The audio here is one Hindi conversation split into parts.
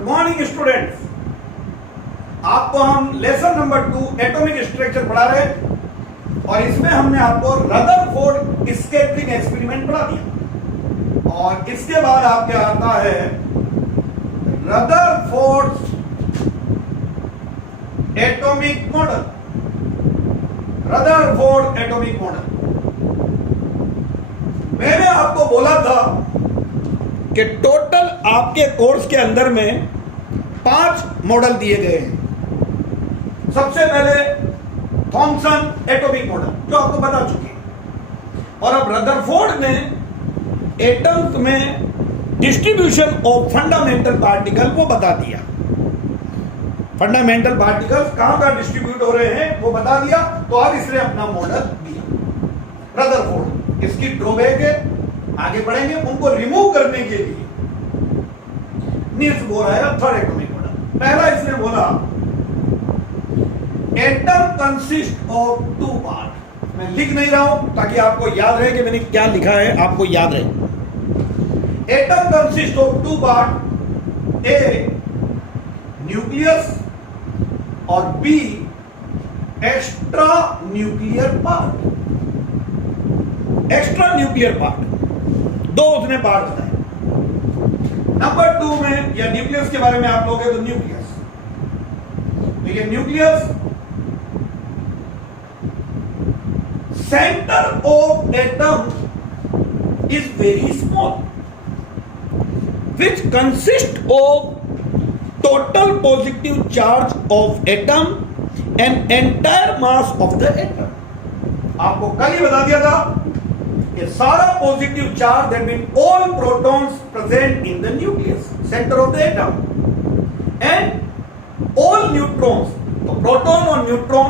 Good morning students. आपको हम लेसन नंबर 2 एटॉमिक स्ट्रक्चर पढ़ा रहे और इसमें हमने आपको रदरफोर्ड स्कैटरिंग एक्सपेरिमेंट पढ़ा दिया और इसके बाद आपके आता है Rutherford atomic model. Rutherford atomic model मैंने आपको बोला था कि टोटल आपके कोर्स के अंदर में 5 मॉडल दिए गए हैं। सबसे पहले थॉमसन एटॉमिक मॉडल जो आपको बता चुके हैं, और अब रदरफोर्ड ने एटम्स में डिस्ट्रीब्यूशन ऑफ फंडामेंटल पार्टिकल वो बता दिया। फंडामेंटल पार्टिकल्स कहां कहां डिस्ट्रीब्यूट हो रहे हैं वो बता दिया, तो अब इसने अपना मॉडल दिया रदरफोर्ड। इसकी ड्रॉबैक है, आगे बढ़ेंगे, उनको रिमूव करने के लिए नील्स बोर आया थर्ड एटॉमिक मॉडल। पहला इसने बोला एटम कंसिस्ट ऑफ 2 पार्ट। मैं लिख नहीं रहा हूं ताकि आपको याद रहे कि मैंने क्या लिखा है, आपको याद रहे। Atom consist of 2 part, A nucleus और B extra nuclear part. Extra nuclear part 2 उसने पार्ट बताए। नंबर 2 में या न्यूक्लियस के बारे में आप लोग तो न्यूक्लियस, तो ये nucleus centre of atom is very small which consist of total positive charge of atom and entire mass of the atom. आपको कल ही बता दिया था कि सारा positive charge that mean all protons present in the nucleus centre of the atom and all neutrons. तो प्रोटॉन और न्यूट्रॉन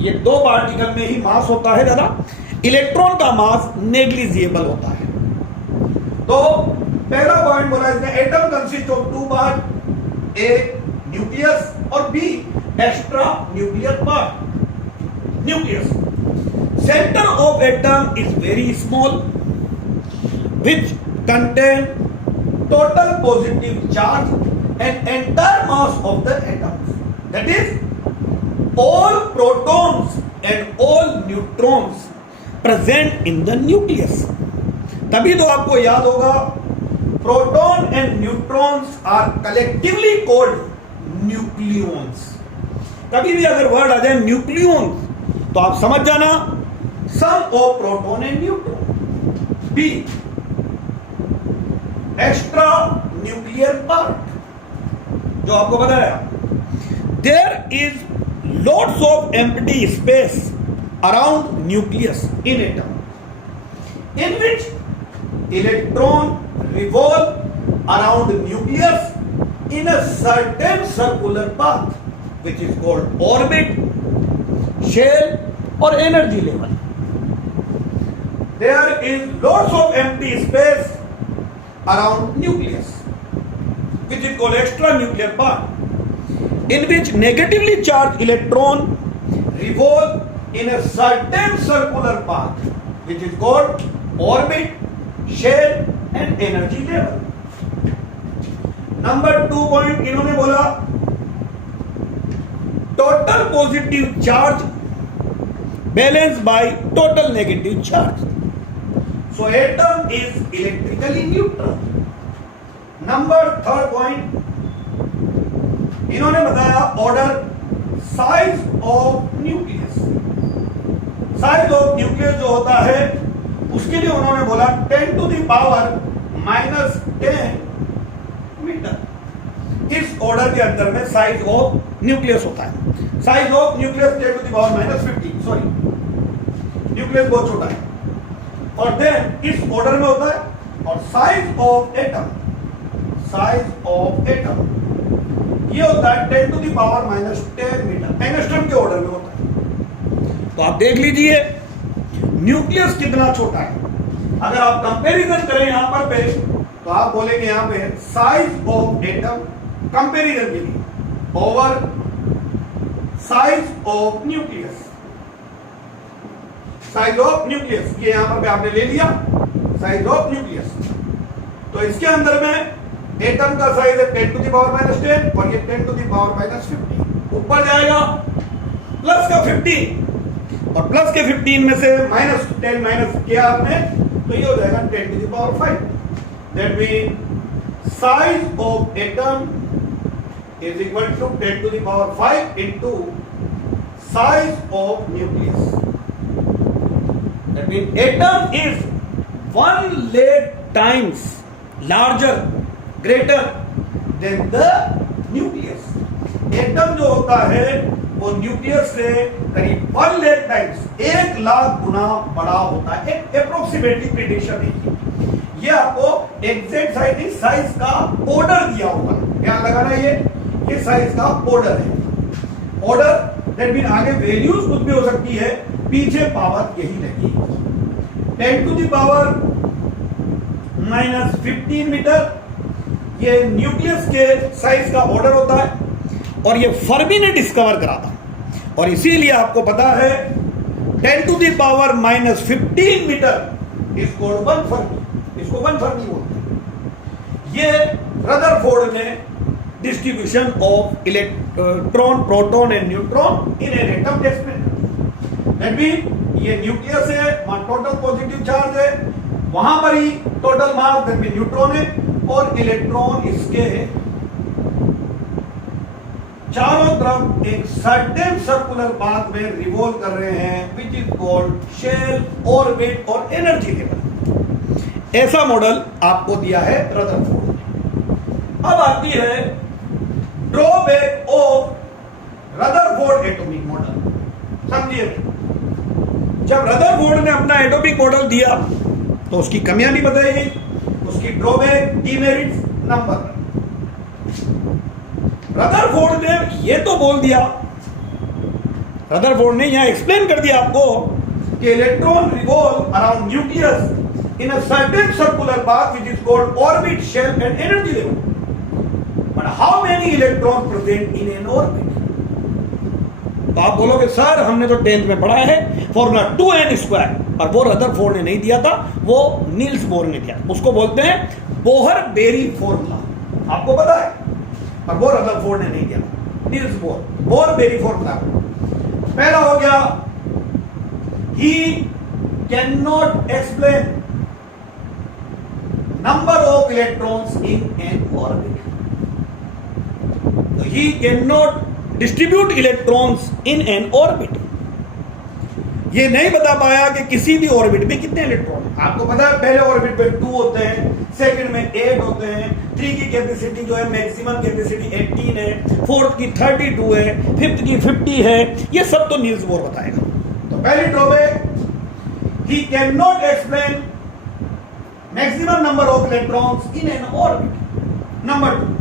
ये 2 पार्टिकल में ही मास होता है ज्यादा, इलेक्ट्रॉन का मास नेग्लिजिबल होता है। तो पहला पॉइंट बोला इसने atom consist of 2 part, A nucleus और B extra nuclear part. Nucleus center of atom is very small which contain total positive charge and entire mass of the atoms, that is all protons and all neutrons present in the nucleus। तभी तो आपको याद होगा proton and neutrons are collectively called nucleons. कभी भी अगर वर्ड आ जाए न्यूक्लियॉन्स तो आप समझ जाना sum of proton and neutron। B extra nuclear part जो आपको बताया, there is lots of empty space around nucleus in atom in which electron revolve around nucleus in a certain circular path which is called orbit, shell or energy level। There is lots of empty space around nucleus which is called extra nuclear part, in which negatively charged electron revolve in a certain circular path which is called orbit, shell and energy level। Number 2 point इन्होंने बोला total positive charge balanced by total negative charge, so atom is electrically neutral। Number 3 point इन्होंने बताया order size of nucleus. Size of nucleus जो होता है उसके लिए उन्होंने बोला 10 to the power -10 मीटर। इस ऑर्डर के अंदर में साइज ऑफ न्यूक्लियस होता है। Size of nucleus 10 to the power -15, sorry nucleus बहुत छोटा है, और देन इस ऑर्डर में होता है। और size of atom, size of atom ये होता है 10 to the power -10 metre, angstrom के ऑर्डर में होता है। तो आप देख लीजिए न्यूक्लियस कितना छोटा है। अगर आप कंपैरिजन करें यहां पर पे, तो आप बोलेंगे यहां पे साइज ऑफ एटम कंपैरिजन के लिए over size of nucleus. Size of nucleus ये यहां पर आपने ले लिया साइज ऑफ न्यूक्लियस। तो इसके अंदर में एटम का साइज है 10 टू द पावर माइनस 10 और ये 10 टू द पावर माइनस 15। ऊपर जाएगा प्लस का 15 और प्लस के 15 में से माइनस 10 माइनस किया आपने तो ये हो जाएगा 10 to the power 5। That mean size of atom is equal to 10 to the power 5 into size of nucleus. That means atom is 1 lakh times larger, greater than the nucleus. Atom जो होता है वो न्यूक्लियस से करीब 1 लाख टाइम्स 1 लाख गुना बड़ा होता है। एक अप्रोक्सीमेटली प्रेडिक्शन है ये आपको एग्जैक्ट साइज का ऑर्डर दिया होगा, ध्यान लगाना ये साइज का ऑर्डर है। ऑर्डर दैट मीन आगे वैल्यूज कुछ भी हो सकती है, पीछे पावर यही लगी। 10 to the power minus 15 metre ये न्यूक्लियस के साइज का ऑर्डर होता है और ये फर्मी ने डिस्कवर करा था और इसीलिए आपको पता है 10 to the power minus 15 metre is called 1 fermi, इसको 1 फर्मी बोलते हैं। ये रदरफोर्ड ने distribution of electron, proton and neutron in an atom experiment. That mean ये न्यूक्लियस है, वहां टोटल पॉजिटिव चार्ज है, वहां पर ही total mass that mean neutron है और इलेक्ट्रॉन इसके चारों तरफ एक सर्टेन सर्कुलर पाथ में रिवॉल्व कर रहे हैं which is called shell, orbit और एनर्जी लेवल। ऐसा मॉडल आपको दिया है रदरफोर्ड ने। अब आती है drawback of Rutherford atomic model. समझिए, जब रदरफोर्ड ने अपना एटॉमिक मॉडल दिया तो उसकी कमियां भी बताई गई, उसकी ड्रॉबैक, डीमेरिट्स, नंबर। रदरफोर्ड ने यह तो बोल दिया, रदरफोर्ड ने यहां एक्सप्लेन कर दिया आपको कि electron revolve around nucleus in a certain circular path which is called orbit, shell and energy level. But how many electron present in an orbit? तो आप बोलोगे सर हमने तो 10th में पढ़ा है फॉर्मूला 2n², और वो रदरफोर्ड ने नहीं दिया था, वो नील्स बोर ने दिया। उसको बोलते हैं बोहर-बेरी फॉर्मूला, आपको पता है, और वो रदरफोर्ड ने नहीं दिया, नील्स बोर, बोहर-बेरी फॉर्मूला। पहला हो गया he can not explain number of electrons in an orbit. He cannot distribute electrons in an orbit. ये नहीं बता पाया कि किसी भी ऑर्बिट में कितने इलेक्ट्रॉन हैं। आपको पता है पहले ऑर्बिट में 2 होते हैं, सेकंड में 8 होते हैं, 3 की कैपेसिटी जो है मैक्सिमम कैपेसिटी 18 है, 4th की 32 है, 5th की 50 है। ये सब तो नील्स बोर बताएगा। तो पहली drawback, he cannot explain maximum number of electrons in an orbit. Number 2,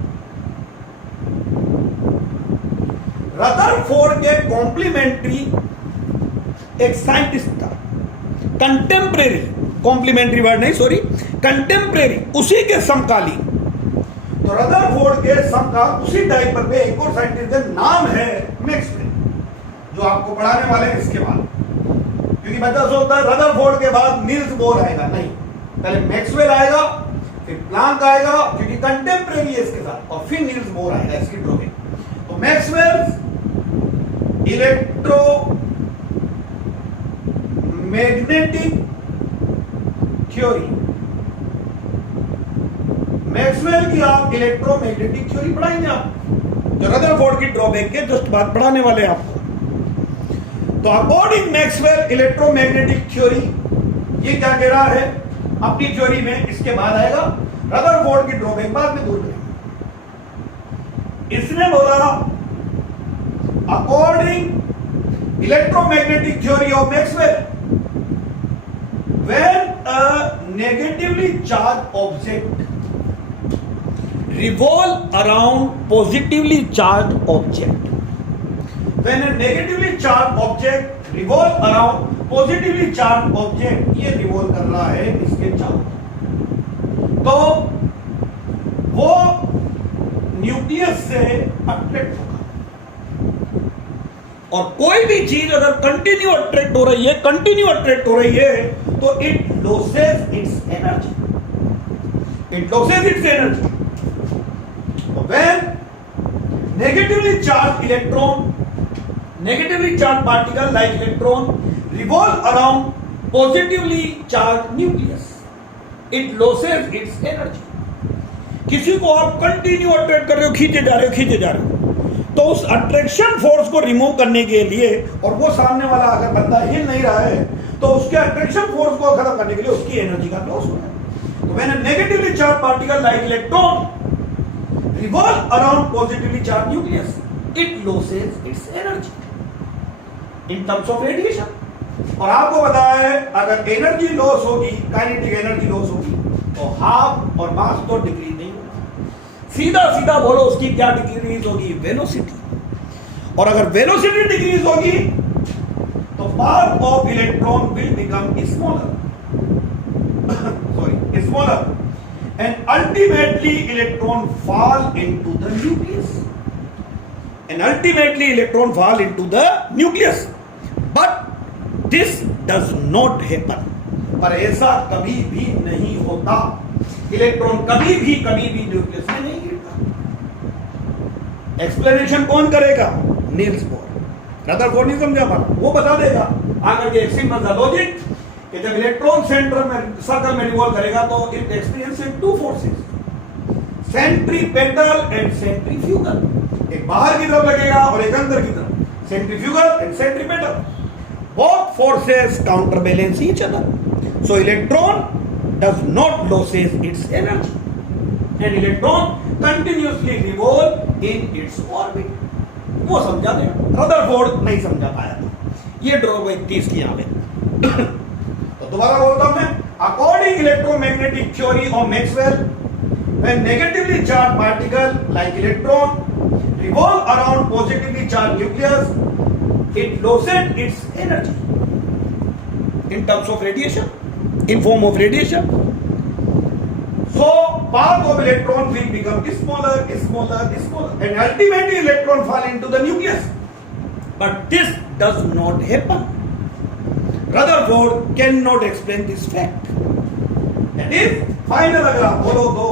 Rutherford के कॉम्प्लीमेंट्री एक साइंटिस्ट था, कंटेम्परेरी, कॉम्प्लीमेंट्री वर्ड नहीं सॉरी, कंटेम्परेरी, उसी के समकालीन। तो रदरफोर्ड के समकाल उसी टाइप पर पे एक और साइंटिस्ट है, नाम है मैक्सवेल, जो आपको पढ़ाने वाले हैं इसके बाद। क्योंकि बच्चा सोचता है रदरफोर्ड के बाद नील्स बोर आएगा, नहीं, पहले मैक्सवेल आएगा, फिर प्लांक आएगा, क्योंकि कंटेम्परेरी है इसके साथ, और फिर नील्स बोर आएगा इसकी ड्रॉबैक। तो मैक्सवेल इलेक्ट्रोमैग्नेटिक थ्योरी, मैक्सवेल की आप इलेक्ट्रोमैग्नेटिक थ्योरी पढ़ाएंगे आप, जो रदरफोर्ड की ड्रॉबैक के जस्ट बात पढ़ाने वाले हैं आपको। तो अकॉर्डिंग मैक्सवेल इलेक्ट्रोमैग्नेटिक थ्योरी, ये क्या कह रहा है अपनी थ्योरी में, इसके बाद आएगा रदरफोर्ड की ड्रॉबैक, बाद में दूर करेंगे। इसने बोला according electromagnetic theory of Maxwell, when a negatively charged object revolve around positively charged object, when a negatively charged object revolve around positively charged object, ये revolve कर रहा है इसके चारों, तो वो न्यूक्लियस से अट्रैक्ट होगा। और कोई भी चीज अगर कंटिन्यू अट्रैक्ट हो रही है तो it losses it's energy, charged electron, negatively charged particle like electron revolve around positively charged nucleus. It loses its energy. किसी को आप कंटिन्यू अट्रैक्ट कर रहे हो, खींचे जा रहे हो, तो उस अट्रैक्शन फोर्स को रिमूव करने के लिए, और वो सामने वाला अगर बंदा हिल नहीं रहा है, तो उसके अट्रैक्शन फोर्स को खत्म करने के लिए उसकी एनर्जी का लॉस हो रहा है. तो when a negatively charge particle like electron revolve around positively charged nucleus, it loses its energy in terms of radiation. और आपको बताया है अगर एनर्जी लॉस होगी, काइनेटिक एनर्जी लॉस होगी, तो हाफ और मास तो डिक्रीज नहीं होगा. सीधा सीधा बोलो उसकी क्या डिक्रीज होगी? वेलोसिटी. और अगर वेलोसिटी डिक्रीज होगी तो path of electron will become smaller, sorry smaller, and ultimately electron fall into the nucleus. And ultimately electron fall into the nucleus. But this does not happen. पर ऐसा कभी भी नहीं होता. इलेक्ट्रॉन कभी भी न्यूक्लियस में नहीं गिरता. एक्सप्लेनेशन कौन करेगा? Niels Bohr. रदरफोर्ड नहीं समझा पर वो बता देगा आगे के सिंपल सा लॉजिक कि जब इलेक्ट्रॉन सेंटर में सर्कल में रिवॉल्व करेगा तो it experiences two forces, centripetal and centrifugal. एक बाहर की तरफ लगेगा और एक अंदर की तरफ. Centrifugal and centripetal, both forces counterbalance each other. So electron does not loses its energy and electron continuously revolve in its orbit. वो समझा दे, रदरफोर्ड नहीं समझा पाया था. ये ड्रॉबैक थी इसकी. यहाँ पे दोबारा बोलता हूं मैं, according electromagnetic theory of Maxwell, when negatively charge particle like electron revolve around positively charge nucleus, it losed its energy in terms of radiation, in form of radiation. So path of electron will become smaller and ultimately electron fall into the nucleus. But this does not happen. Rutherford cannot explain this fact. That is, final अगर आप बोलो तो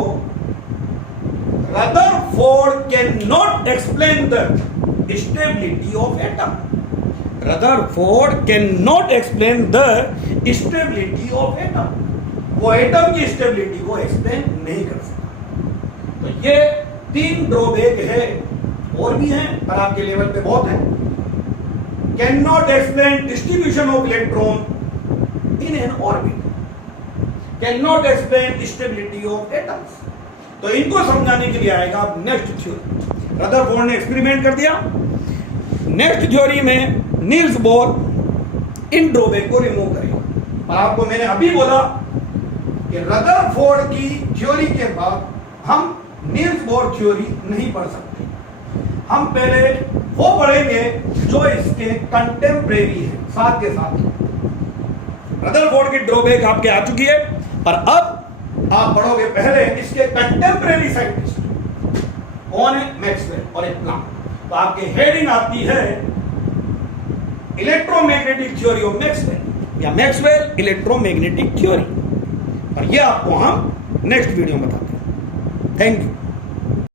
Rutherford cannot explain the stability of atom. Rutherford cannot explain the stability of atom. वो एटम की स्टेबिलिटी को एक्सप्लेन नहीं कर सकता. तो ये 3 ड्रॉबैक है, और भी हैं पर आपके लेवल पे बहुत है. cannot explain distribution of electron in an orbit, cannot explain stability of atoms. तो इनको समझाने के लिए आएगा नेक्स्ट थ्योरी. रदरफोर्ड ने एक्सपेरिमेंट कर दिया. नेक्स्ट थ्योरी में नील्स बोर इन ड्रॉबैक को रिमूव करेगा. और आपको मैंने अभी बोला कि रदरफोर्ड की थ्योरी के बाद हम नील्स बोर थ्योरी नहीं पढ़ सकते. हम पहले वो पढ़ेंगे जो इसके कंटेम्परेरी है, साथ के साथ. रदरफोर्ड की ड्रॉबैक आपके आ चुकी है, पर अब आप पढ़ोगे पहले इसके कंटेम्परेरी साइंटिस्ट कौन है? मैक्सवेल और एक प्लांक. तो आपके हेडिंग आती है इलेक्ट्रोमैग्नेटिक थ्योरी ऑफ मैक्सवेल या मैक्सवेल इलेक्ट्रोमैग्नेटिक थ्योरी. और ये आपको हम नेक्स्ट वीडियो में बताते हैं. Thank you.